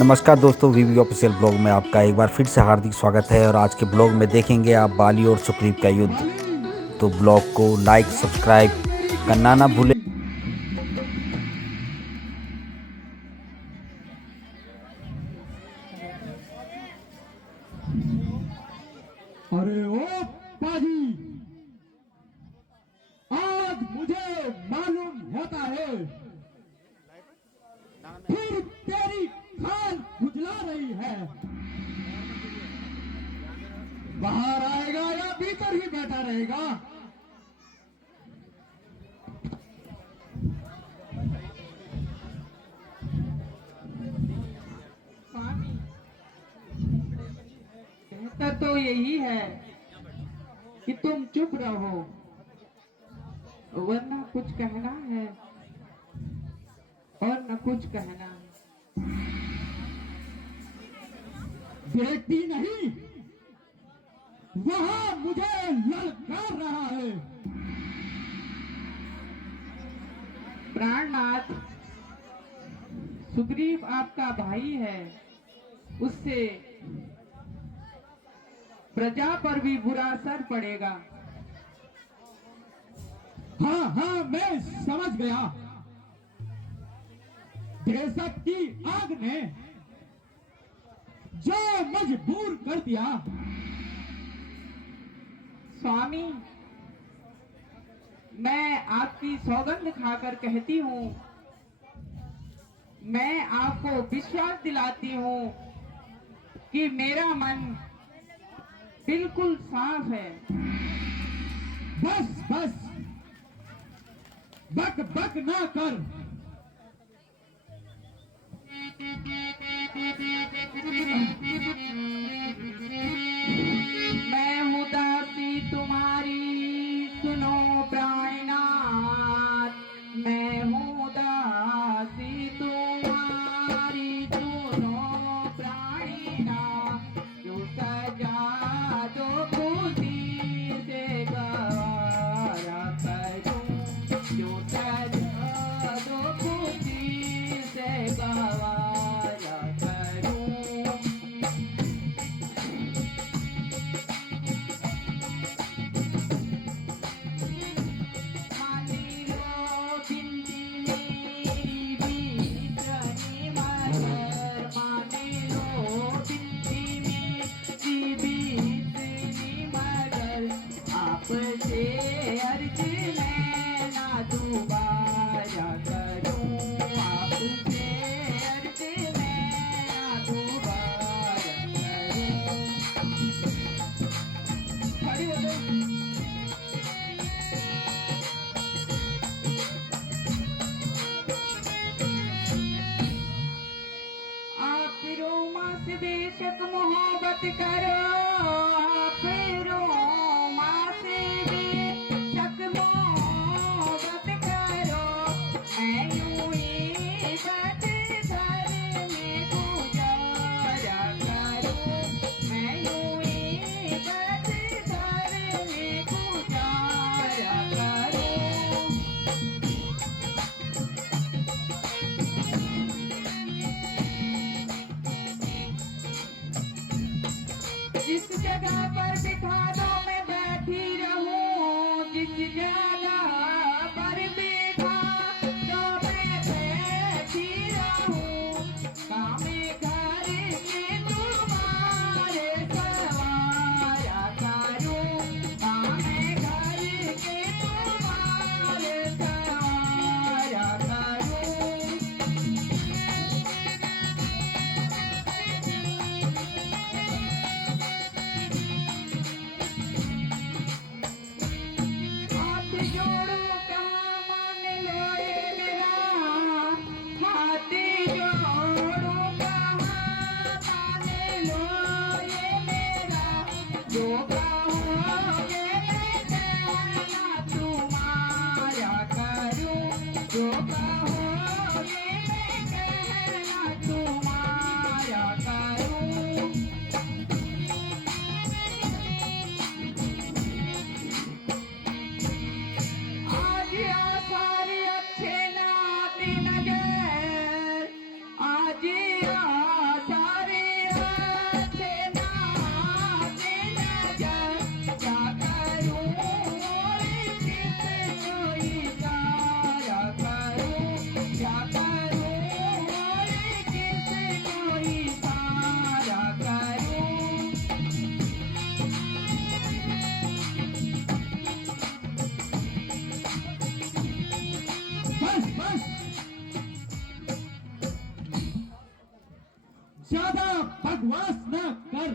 नमस्कार दोस्तों, वीवी official blog में आपका एक बार फिर से हार्दिक स्वागत है। और आज के ब्लॉग में देखेंगे आप बाली और सुग्रीव का युद्ध। तो ब्लॉग को लाइक सब्सक्राइब करना ना भूलें। अरे ओ पाजी, आज मुझे मालूम होता है फिर तेरी खाल खुजला रही है। बाहर आएगा या भीतर ही बैठा रहेगा? स्वामी, बेहतर तो यही है कि तुम चुप रहो, वरना कुछ कहना है और न कुछ कहना है। देखती नहीं, वहां मुझे ललकार रहा है। प्राणनाथ, सुग्रीव आपका भाई है, उससे प्रजा पर भी बुरा असर पड़ेगा। हाँ हाँ, मैं समझ गया। देशक की आग ने जो मजबूर कर दिया। स्वामी, मैं आपकी सौगंध खाकर कहती हूँ, मैं आपको विश्वास दिलाती हूँ कि मेरा मन बिल्कुल साफ है। बस बस, बक बक ना कर। मैं हूँ दासी तुम्हारी, सुनो प्राणनाथ। मैं हूँ दासी तुम्हारी, सुनो प्राणनाथ। जो सजा दो खुदी से गवारा करूं, जो सजा दो खुदी से गवारा करूं। मानी लो बिंदी मेरी बीतनी मगर, मानी लो बिंदी मेरी बीतनी मगर। आपसे अर्ज मैं ना दोबारा करूं, आपसे अर्ज मैं ना दोबारा करूं। खड़ी हो जाओ। आप रोमा से बेशक मोहब्बत करो, आप रोमा से बेशक मोहब्बत करो। मैं यूं ही बद घर में गुजारा करूं, मैं यूं ही बद घर में गुजारा करूं। जिस जगह पर बिठा दो ज्यादा बकवास न कर।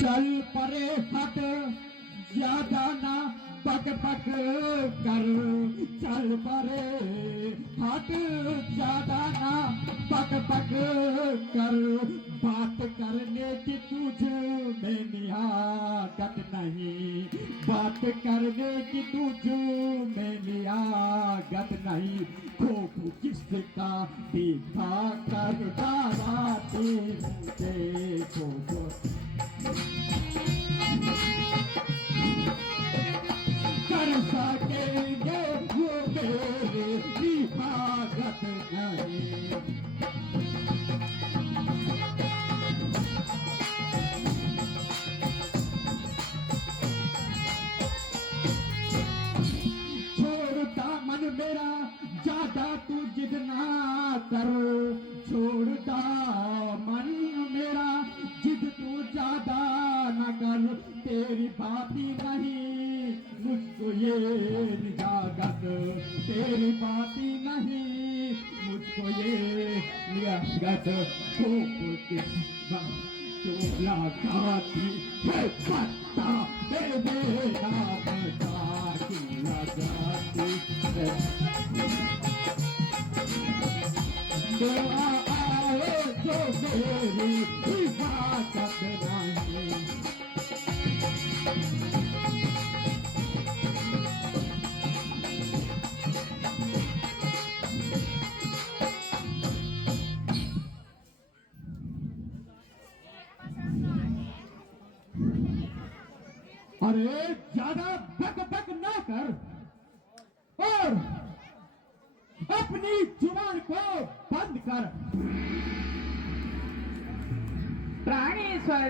चल परे हट, ज्यादा ना बक बक कर। चल परे हट, ज्यादा ना बक बक कर। बात करने की तुझ में नियाकत नहीं, बात करने की तुझ में नियाकत नहीं। खूब किसका दिखा कर डाला देखो कर सकेंगे वो मेरे हिफाजत नहीं। छोड़ता मन मेरा ज्यादा तू जिद ना कर। छोड़ता मन मेरा जिद तू ज्यादा न कर। तेरी बात ही नहीं मुझको ये निजागत, तेरी बात ही नहीं मुझको ये निजागत। क्यों लगाती है पत्ता बेटा बता क्यों लगाती है। आए जो मेरी हिफाजत नहीं। अरे ज्यादा बक बक ना कर और अपनी जुबान को बंद कर। प्राणेश्वर,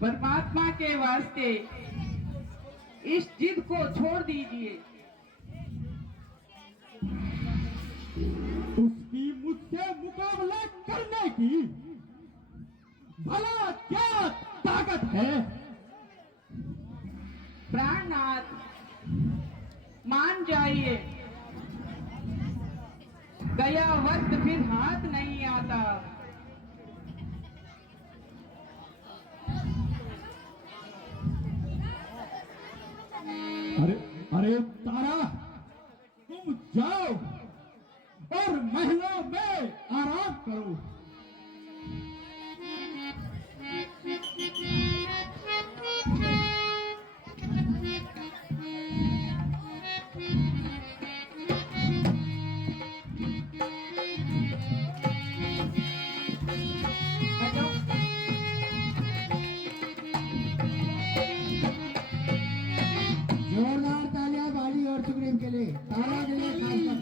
परमात्मा के वास्ते इस जिद को छोड़ दीजिए। उसकी मुझसे मुकाबला करने की भला क्या ताकत है। प्राणनाथ, मान जाइए, गया वक्त फिर हाथ नहीं आता। अरे अरे तारा, तुम जाओ और महलों में आराम करो। जोरदार तालियां बाली और सुग्रीव के लिए, तारा के लिए खासकर।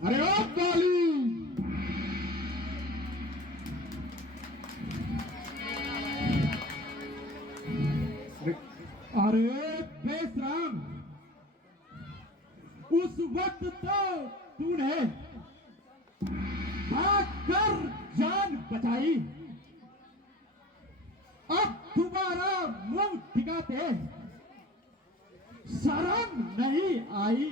अरे ओ बाली, अरे बेशरम, उस वक्त तो तूने भागकर जान बचाई, अब दोबारा मुंह दिखाते शर्म नहीं आई।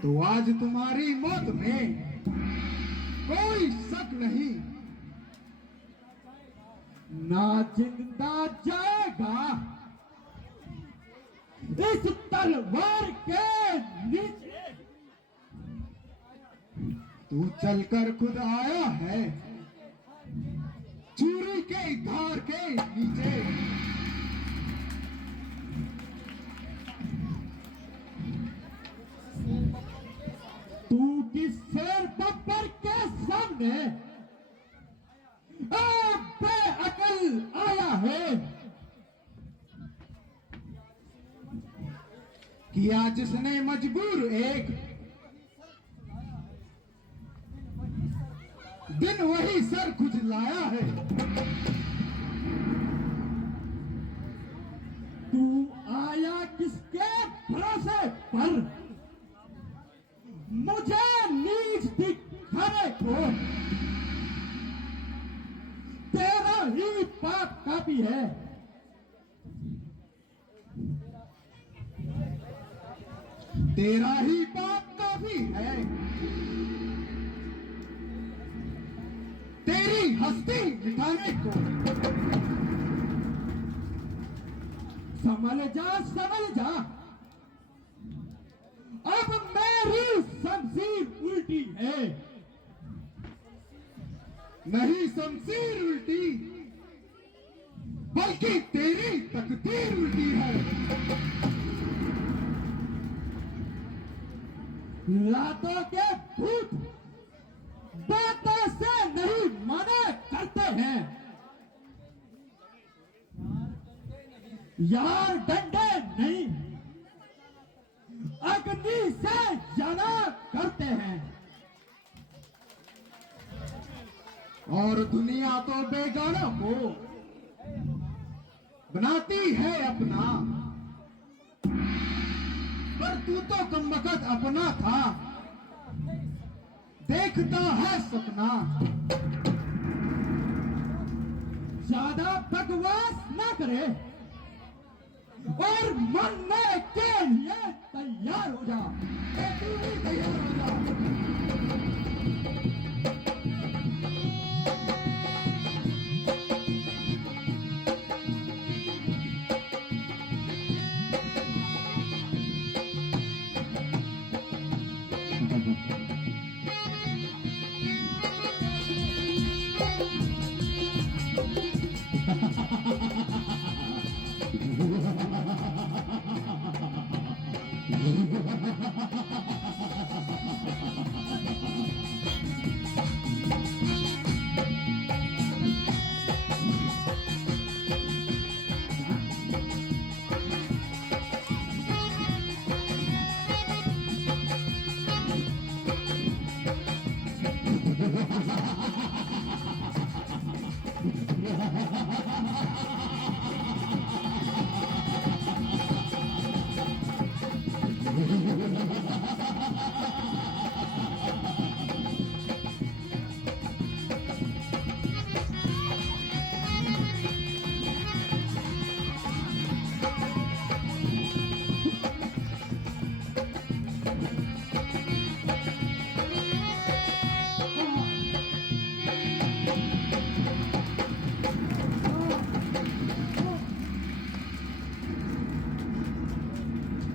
तो आज तुम्हारी मौत में कोई शक नहीं, ना जिंदा जाएगा इस तलवार के नीचे। तू चलकर खुद आया है चूरी के धार के नीचे। तू किस शेर बब्बर के सामने बेअकल आया है, किया जिसने मजबूर एक दिन वही सर खुजलाया है। तू आया किसके भरोसे पर मुझे नीच दिखाने को? तेरा ही पाप काफी है। तेरा ही पाप काफी है। तेरी हस्ती मिटाने को। संभल जा, संभल जा, अब मेरी शमशीर उल्टी है। नहीं शमशीर उल्टी, बल्कि तेरी तकदीर उल्टी है। लातों के भूत बातों से नहीं मना करते हैं, यार डंडे नहीं अग्नि से जला करते हैं। और दुनिया तो बेगाना को बनाती है अपना, पर तू तो कमबख्त अपना था, देखता है सपना। ज्यादा बकवास ना करे और मरने के लिए तैयार हो जा। तू भी तैयार हो जा।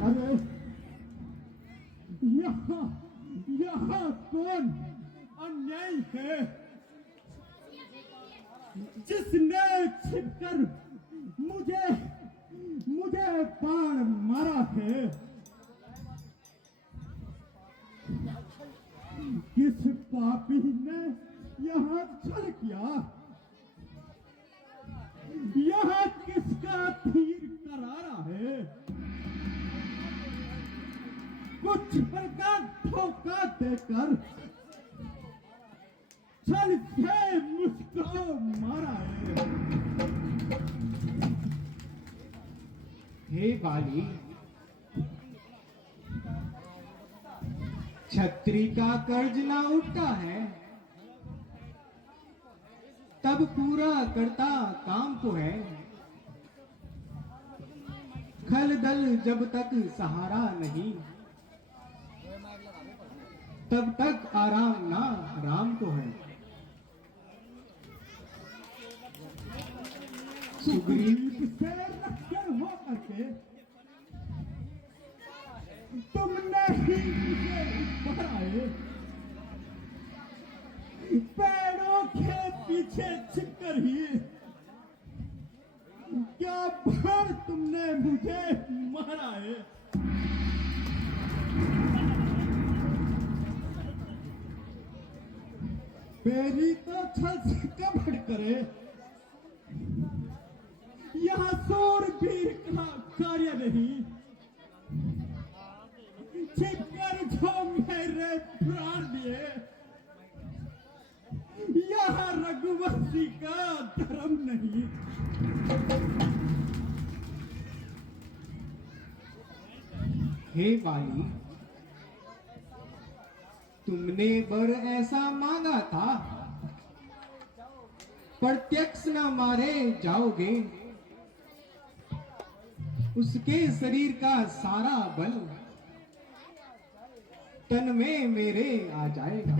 अरे यहाँ कौन अन्याय है जिसने छिपकर मुझे बाण मारा है? किस पापी ने यहाँ छल किया? यहाँ किसका तीर मुझ पर का धोखा देकर छल से मुझको मारा है। हे बाली, छत्री का कर्ज ना उठता है तब पूरा करता काम तो है। खल दल जब तक सहारा नहीं तब तक आराम ना राम तो है। सुग्रीव से लश्कर हो करके तुमने ही मुझे बढ़ाए, पेड़ों के पीछे छिपकर ही क्या भर तुमने मुझे मारा है। मेरी तो छल से कपट करे, यहाँ सूरवीर का कार्य नहीं। छिपकर जो मेरे प्राण दिए, यहाँ रघुवंशी का धर्म नहीं। हे बाली, तुमने वर ऐसा मांगा था, प्रत्यक्ष न मारे जाओगे। उसके शरीर का सारा बल तन में मेरे आ जाएगा।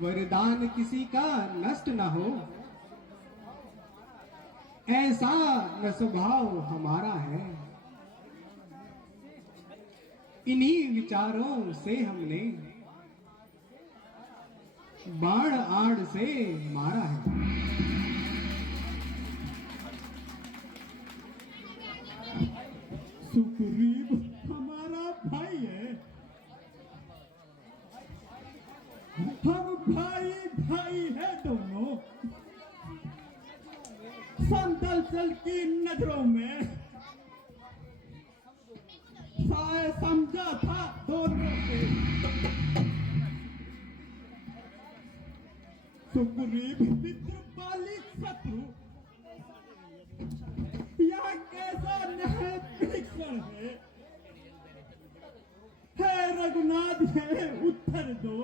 वरदान किसी का नष्ट न हो, ऐसा न स्वभाव हमारा है। इन्हीं विचारों से हमने बाण आड़ से मारा है। सुग्रीव हमारा भाई है, हम भाई भाई है दोनों। संदलसल की नजरों में साय समझा था दोनों से। सुग्रीव मित्र बाली शत्रु, यह कैसा न्याय परीक्षण है। हे रघुनाथ, है उत्तर दो,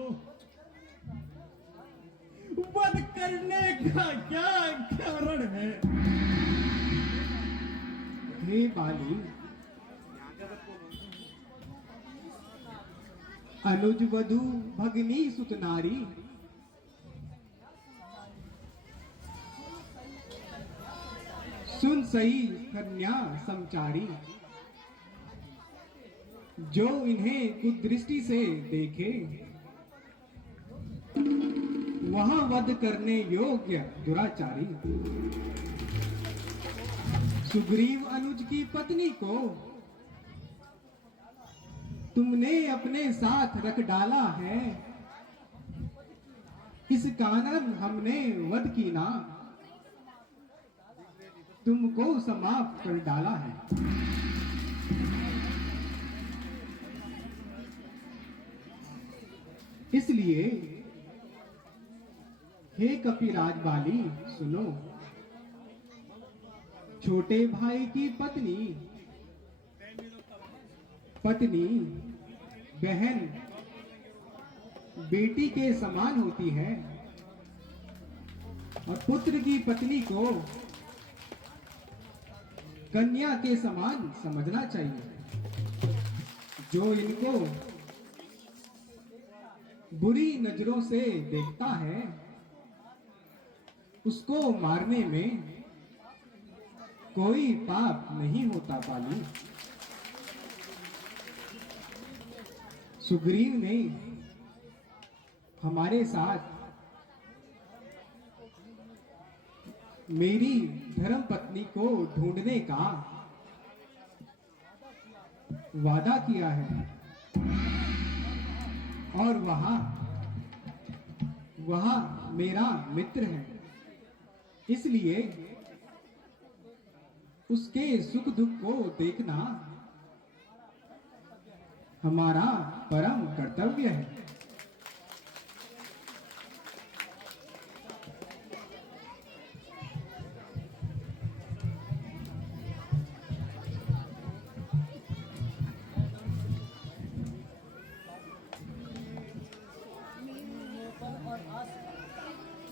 वध करने का क्या कारण है। हे बाली, अनुज वधु भगनी सुत नारी, सुन सही कन्या समचारी। जो इन्हें कुदृष्टि से देखे, वहां वध करने योग्य दुराचारी। सुग्रीव अनुज की पत्नी को तुमने अपने साथ रख डाला है, इस कारण हमने वध की ना तुमको समाप्त कर डाला है। इसलिए हे कपिराज बाली, सुनो। छोटे भाई की पत्नी बहन बेटी के समान होती है, और पुत्र की पत्नी को कन्या के समान समझना चाहिए। जो इनको बुरी नजरों से देखता है, उसको मारने में कोई पाप नहीं होता बाली। सुग्रीव ने हमारे साथ मेरी धर्म पत्नी को ढूंढने का वादा किया है, और वह मेरा मित्र है। इसलिए उसके सुख दुख को देखना हमारा परम कर्तव्य है।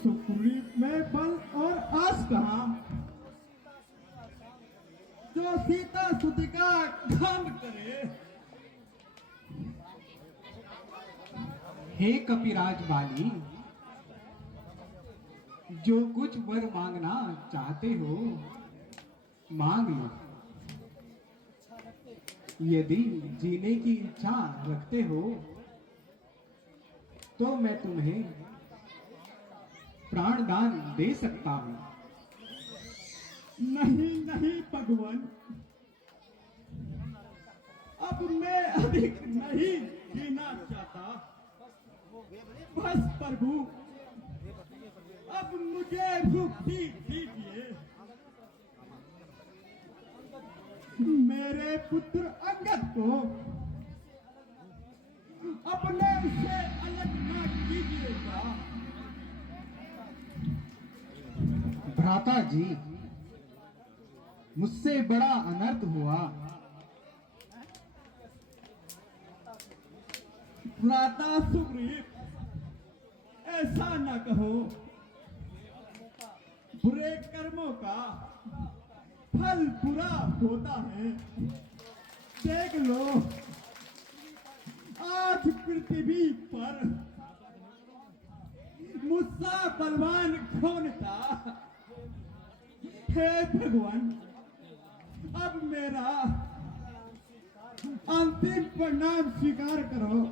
सुग्रीव में बल और आस कहा, जो सीता सुति का काम करे। हे कपिराज बाली, जो कुछ वर मांगना चाहते हो मांग लो। यदि जीने की इच्छा रखते हो तो मैं तुम्हें प्राणदान दे सकता हूं। नहीं नहीं भगवान, अब मैं अधिक नहीं जीना चाहता। बस प्रभु, अब मुझे मुक्ति दीजिए। मेरे पुत्र अंगद को अपने से अलग ना कीजिएगा। भ्राता जी, मुझसे बड़ा अनर्थ हुआ। भ्राता सुग्रीव, ऐसा न कहो। बुरे कर्मों का फल बुरा होता है। देख लो, आज पृथ्वी पर मुझसा बलवान कौन था। हे भगवान, अब मेरा अंतिम परिणाम स्वीकार करो।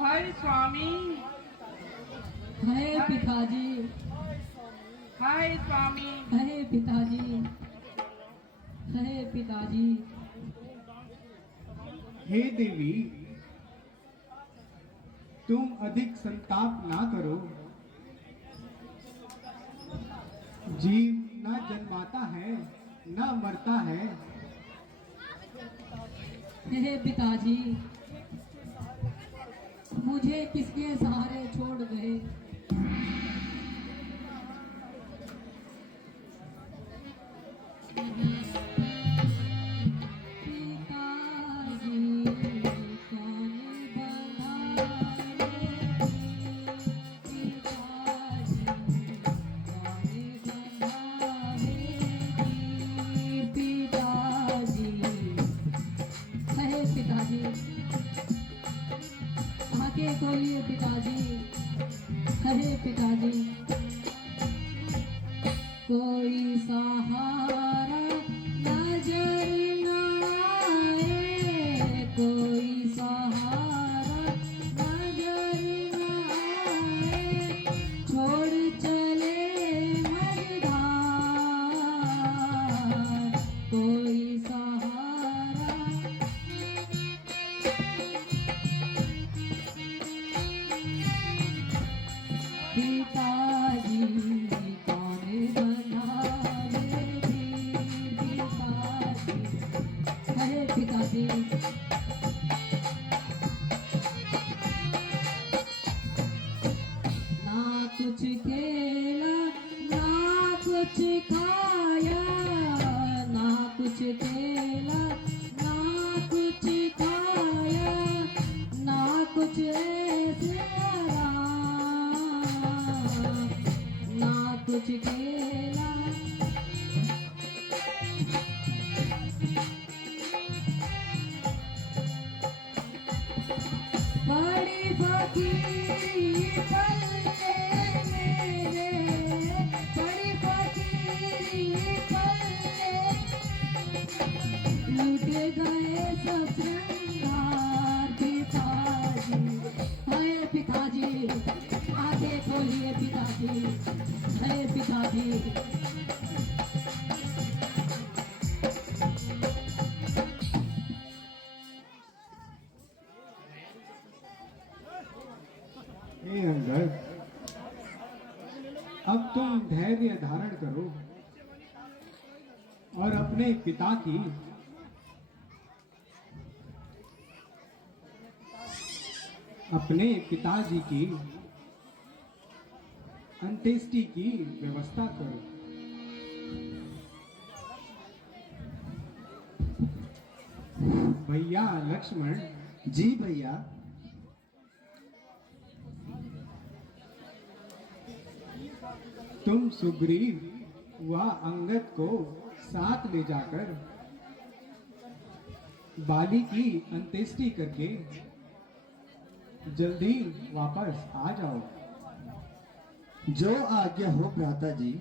हाय स्वामी, हाय पिताजी, हाय स्वामी। हाय पिताजी, हाय पिताजी। हे देवी, तुम अधिक संताप ना करो। जीव ना जन्माता है ना मरता है। हे पिताजी, मुझे किसके सहारे छोड़ गए। पिताजी, आके बोलिए पिताजी। अरे पिताजी, कोई सहारा नजर न आए, कोई सहारा नजर न आए, छोड़ चले मझधार, कोई सहारा। पिताजी कौन बनावे पिताजी। अरे पिताजी, ना कुछ खेला ना कुछ खाया, ना कुछ खेला ना कुछ खाया, ना कुछ ऐसे ना कुछ खेला। बड़ी फकीरी पलके मेरे, बड़ी फकीरी पलके, लूट गए सब श्रृंगार पिताजी, हाय पिताजी, आगे बोलिए पिताजी, हाय पिताजी। हे अंगद, अब तुम धैर्य धारण करो और अपने पिता की अपने पिताजी की अंत्येष्टि की व्यवस्था करो। भैया लक्ष्मण, जी भैया। तुम सुग्रीव व अंगद को साथ ले जाकर बाली की अंत्येष्टि करके जल्दी वापस आ जाओ। जो आज्ञा हो भ्राता जी।